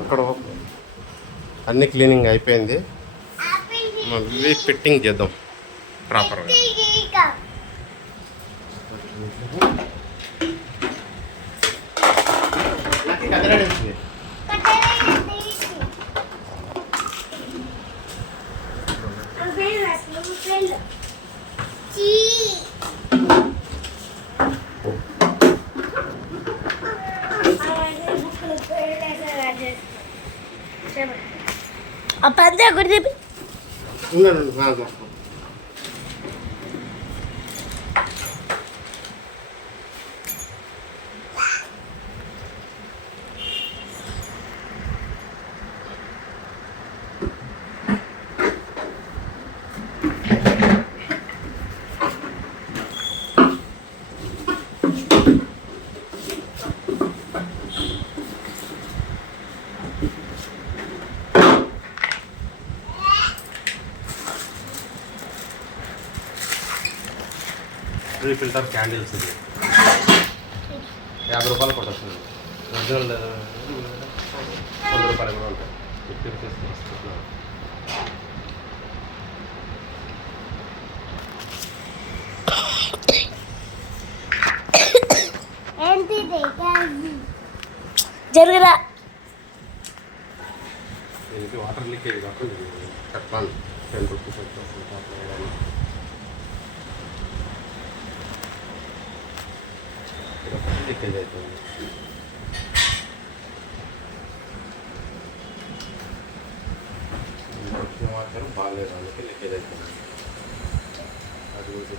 ఇక్కడ అన్ని క్లీనింగ్ అయిపోయింది, మళ్ళీ ఫిట్టింగ్ చేద్దాం ప్రాపర్గా. apa aja aku di enggak filter candles ఇది 50 రూపాయలు కొట్టొస్తుంది. ఒరిజినల్ 100 రూపాయలు కూడా ఉంటాయి. 50 రూపీస్ తీసుకుంటున్నాను. జరుగురా దీనికి వాటర్ లీకేజ్ కాకుండా కట్టాను 10 రూపీస్ లీకేజ్ అవుతుంది. వచ్చిన వాటర్ బాగాలేదు, అందుకే లీకేజ్ అవుతుంది. అది కూడా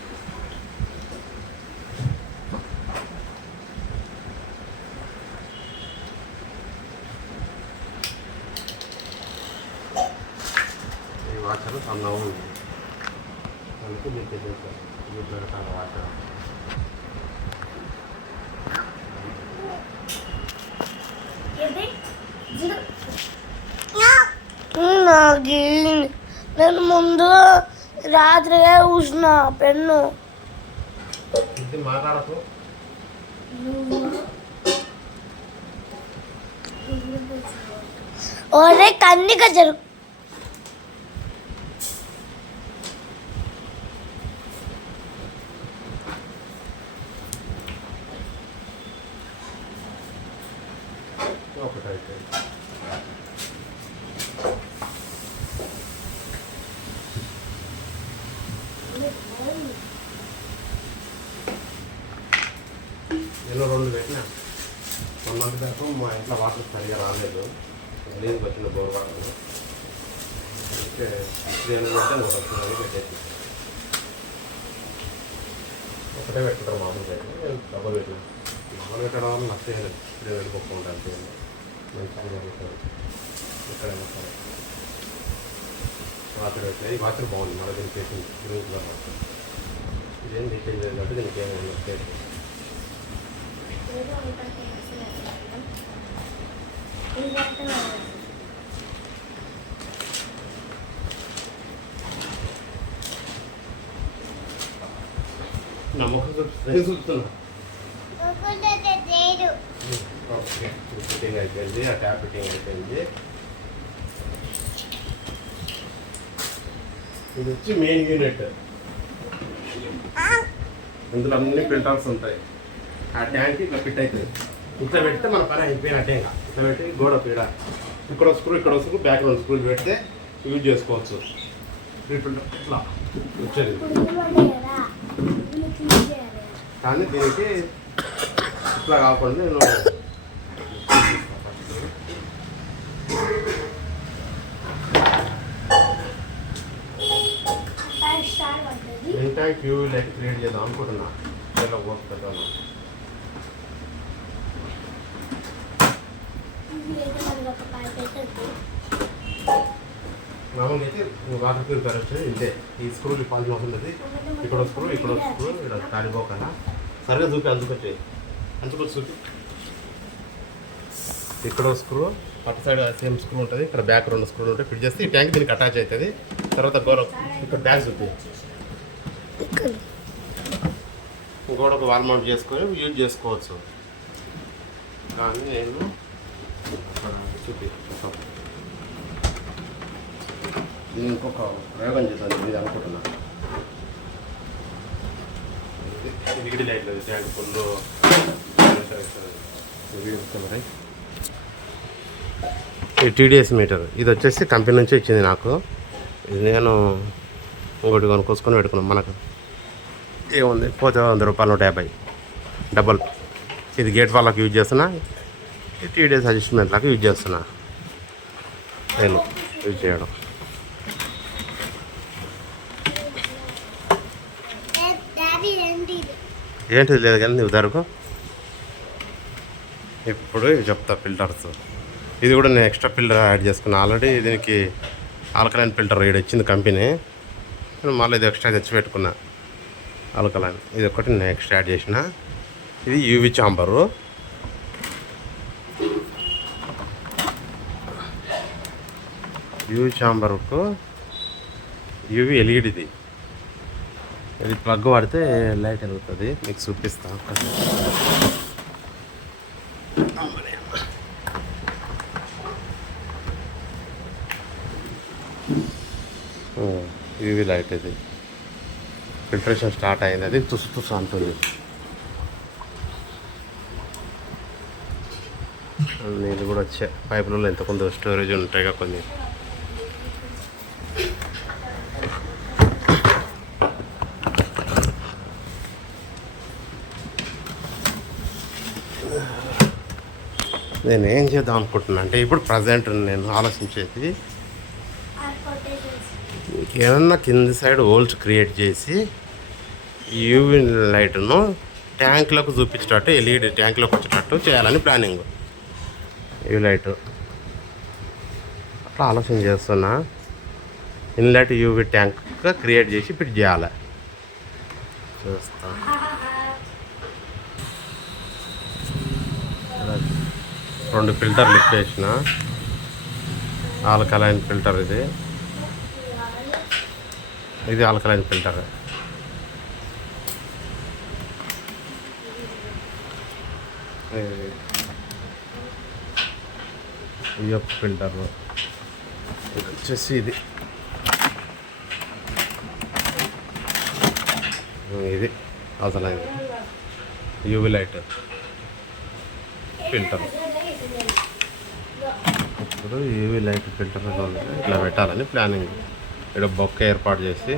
ఈ వాటర్ సన్నగా ఉంది, అందుకే లీకేజ్ అవుతుంది. వీటిలో రకాల వాటర్ నేను ముందు రాత్రి చూసిన పెన్ను ఇది మాట్లాడకు. ఒరే కన్నిక జరుగు ఒకటైతే నేను 2 పెట్టినా. 1 మంత్ దాకా మా ఇంట్లో వాటర్ సరిగా రాలేదు, లీజ్కి వచ్చిన బోర్ వాటర్. అయితే 300 పెడితే ఒకటి వస్తుంది, పెట్టేసి ఒకటే పెట్టుకుంటారు. మామూలు పెట్టి డబ్బులు పెట్టినా. డబ్బులు పెట్టడం వల్ల నష్టం లేదు. 3 వెళ్ళిపోకుండా మంచిగా జరుగుతుంది. ఎక్కడైనా సరే వాటర్ పెట్టినాయి. వాటర్ బాగుంది, మళ్ళీ దీనికి చేసింది గ్రూప్లో వాటర్. ఇదేం లీకేజ్ లేదు కాబట్టి దీనికి ఏమైనా నష్టం. నమ్మకం చూస్తున్నా. ఓకే, ఫిట్టింగ్ అయిపోయింది. ఆ ట్యాప్ ఫిట్టింగ్ అయిపోయింది. ఇది వచ్చి మెయిన్ యూనిట్. ఇందులో అన్ని ఫిల్టర్స్ ఉంటాయి. ఆ ట్యాంక్ ఇట్లా ఫిట్ అవుతుంది. ఇట్లా పెడితే మన పని అయిపోయినట్టే. ఇంకా ఇట్లా పెట్టి గోడ పీడ ఇక్కడ స్క్రూ బ్యాక్ 2 స్క్రూలు పెడితే యూజ్ చేసుకోవచ్చు. ఇట్లా వచ్చేది. కానీ దీనికి ఇట్లా కాకుండా నేను ట్యాంక్ యూవీ లైట్ క్రియేట్ చేద్దాం అనుకుంటున్నా. ఇలా పోతున్నాను. మామూలుగా అయితే వాటర్ ప్యూరిఫైర్ వచ్చేది ఇంతే. ఈ స్క్రూలు పాలు ఉంటుంది. ఇక్కడ స్క్రూ ఇక్కడ కాలిపోకుండా సరిగా చూపి అందుకొచ్చాయి. అందుకొచ్చి చూపి ఇక్కడ స్క్రూ, అటు సైడ్ సేమ్ స్క్రూ ఉంటుంది. ఇక్కడ బ్యాక్ 2 స్క్రూలు ఉంటాయి. ఫిట్ చేస్తే ఈ ట్యాంక్ దీనికి అటాచ్ అవుతుంది. తర్వాత ఇక్కడ బ్యాక్ చూపి గోడకు వాల్ మౌంట్ చేసుకొని యూజ్ చేసుకోవచ్చు. కానీ నేను చూపి నేను ఇంకొక ప్రయోగం చేశాను ఇది అనుకుంటున్నా. ఇది లైట్ లేదు ట్యాంక్ ఫుల్ ఈ టీడీఎస్ మీటర్ ఇది వచ్చేసి కంపెనీ నుంచి ఇచ్చింది నాకు. ఇది నేను ఇంకోటి కొనుక్కొసుకొని పెట్టుకున్నాం. మనకు ఏముంది పోతే 100 రూపాయలు 150 డబల్. ఇది గేట్ వాళ్ళకి యూజ్ చేస్తున్నా, ఈ టీడీఎస్ అడ్జస్ట్మెంట్లకు యూజ్ చేస్తున్నా నేను యూజ్ చేయడం. ఏంటిది లేదు కానీ నువ్వు దొరకు. ఇప్పుడు చెప్తా ఫిల్టర్స్. ఇది కూడా నేను ఎక్స్ట్రా ఫిల్టర్ యాడ్ చేసుకున్నా. ఆల్రెడీ దీనికి ఆల్కలైన్ ఫిల్టర్ రేట్ ఇచ్చింది కంపెనీ. నేను మళ్ళీ ఇది ఎక్స్ట్రా తెచ్చి పెట్టుకున్నా ఆల్కలైన్. ఇది ఒకటి నేను ఎక్స్ట్రా యాడ్ చేసిన. ఇది యూవి చాంబరు. యూవి చాంబర్కు యూవి ఎల్ఈడిది. ఇది ప్లగ్ వాడితే లైట్ వెలుగుతుంది. మీకు చూపిస్తా. యూవి లైట్ ఇది. ఫిల్టరేషన్ స్టార్ట్ అయింది. అది తుసు అంటుంది. నీళ్ళు కూడా వచ్చాయి. పైపులలో ఎంత కొంత స్టోరేజ్ ఉంటాయి కొన్ని. నేను ఏం చేద్దాం అనుకుంటున్నా అంటే ఇప్పుడు ప్రజెంట్ నేను ఆలోచించేది ఏమన్నా కింది సైడ్ హోల్స్ క్రియేట్ చేసి యూవి లైట్ను ట్యాంక్లకు చూపించేటట్టు ఎల్ఈడి ట్యాంక్లోకి వచ్చేటట్టు చేయాలని ప్లానింగ్. యూవి లైట్ అట్లా ఆలోచన చేస్తున్నా. ఇన్లెట్ యూవి ట్యాంక్ క్రియేట్ చేసి ఫిట్ చేయాలి. చూస్తా. 2 ఫిల్టర్లు ఇప్పేసిన. ఆల్కలైన్ ఫిల్టర్ ఇది ఆల్కలైన్ ఫిల్టర్. UF filter. ఇది వచ్చేసి ఇది అసలైన యూవి లైట్ ఫిల్టర్. ఇప్పుడు యూవి లైట్ ఫిల్టర్ ఇట్లా పెట్టాలని ప్లానింగ్. ఇక్కడ బొక్క ఏర్పాటు చేసి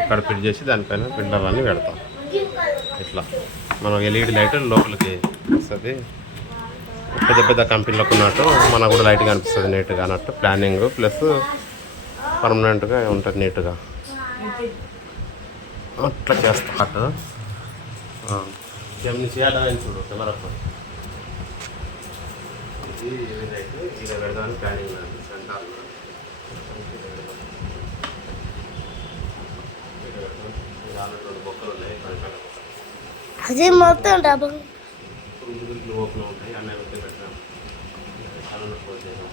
ఇక్కడ ఫిట్ చేసి దానిపైన ఫిల్టర్ అన్నీ పెడతాం. ఇట్లా మనం ఎల్ఈడి లైట్ లోపలికి వస్తుంది. పెద్ద పెద్ద కంపెనీలకు ఉన్నట్టు మనకు కూడా లైట్గా అనిపిస్తుంది నీట్గా అన్నట్టు ప్లానింగ్. ప్లస్ పర్మనెంట్గా ఉంటుంది నీట్గా. అట్లా చేస్తా. ఏమన్నా చేయాలని చూడు కెమెరాతో. ఇది ఇలా పెడదామని ప్లానింగ్ సెంటర్లో. బొక్కలు ఉన్నాయి. అది మొత్తం డబ్బు ఓపెన్ ఉంటాయి. అన్నీ పెట్టాం. చాలా ఫోన్ చేసాం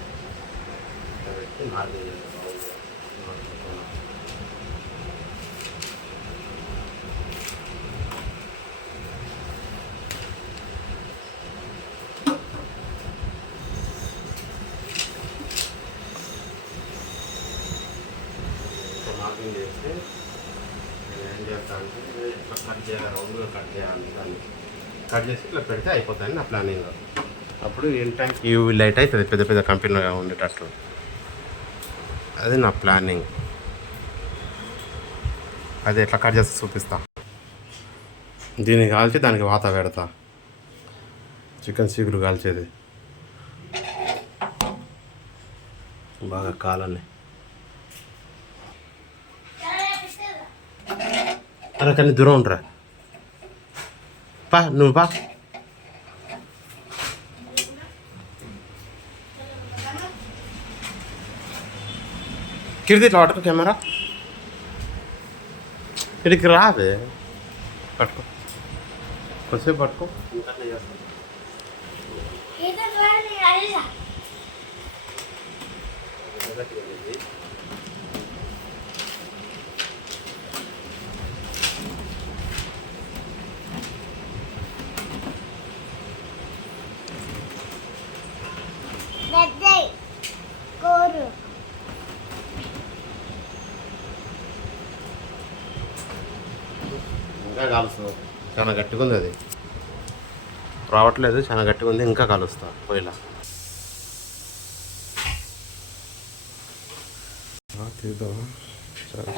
పెట్టి మార్కెట్ మార్కింగ్ చేస్తే నేను ఏం చేస్తానంటే ఇట్లా కట్ చేయాలి. రౌండ్గా కట్ చేయాలి. దాన్ని కట్ చేసి ఇట్లా పెడితే అయిపోతాయి నా ప్లానింగ్. అప్పుడు ఇన్ ట్యాంక్ యూవి లైట్ అవుతుంది పెద్ద పెద్ద కంపెనీలో ఉండేటట్లు. అది నా ప్లానింగ్. అది ఎట్లా కట్ చేస్తే చూపిస్తా. దీన్ని కాల్చి దానికి వాత పెడతా. చికెన్ సీగురు కాల్చేది బాగా కాలని. అలా కానీ దూరం ఉండరా పా. నువ్వు పా. కిరిది ఇట్లా పట్టుకో కెమెరా. ఇక్కడికి రాదే. పట్టుకో కొద్దిసేపు పట్టుకో. కాలుస్తాం. చాలా గట్టిగా ఉంది అది, రావట్లేదు. చాలా గట్టిగా ఉంది, ఇంకా కాలుస్తా పొయ్యిలా. తీద్దాం సరే.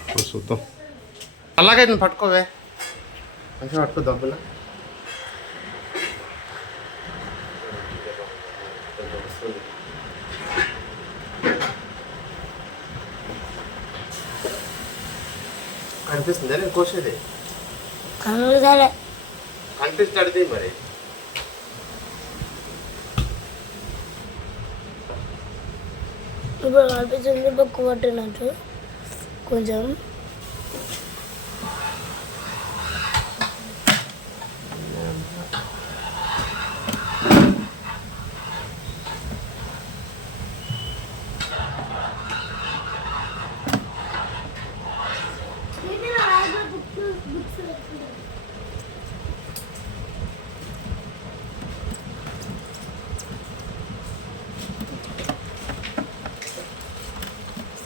ఇప్పుడు చూద్దాం. అలాగే నేను పట్టుకోవే, మంచిగా పట్టుకో దబ్బులా. కనిపిస్తుంది నేను కోసేది, కనుగొలే కనిపిస్తాడు మరి. ఇప్పుడు కనిపిస్తుంది బొక్కు కొట్టినట్టు కొంచెం.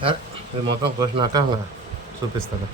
సార్ ఇది మొత్తం కోసినాక చూపిస్తాను.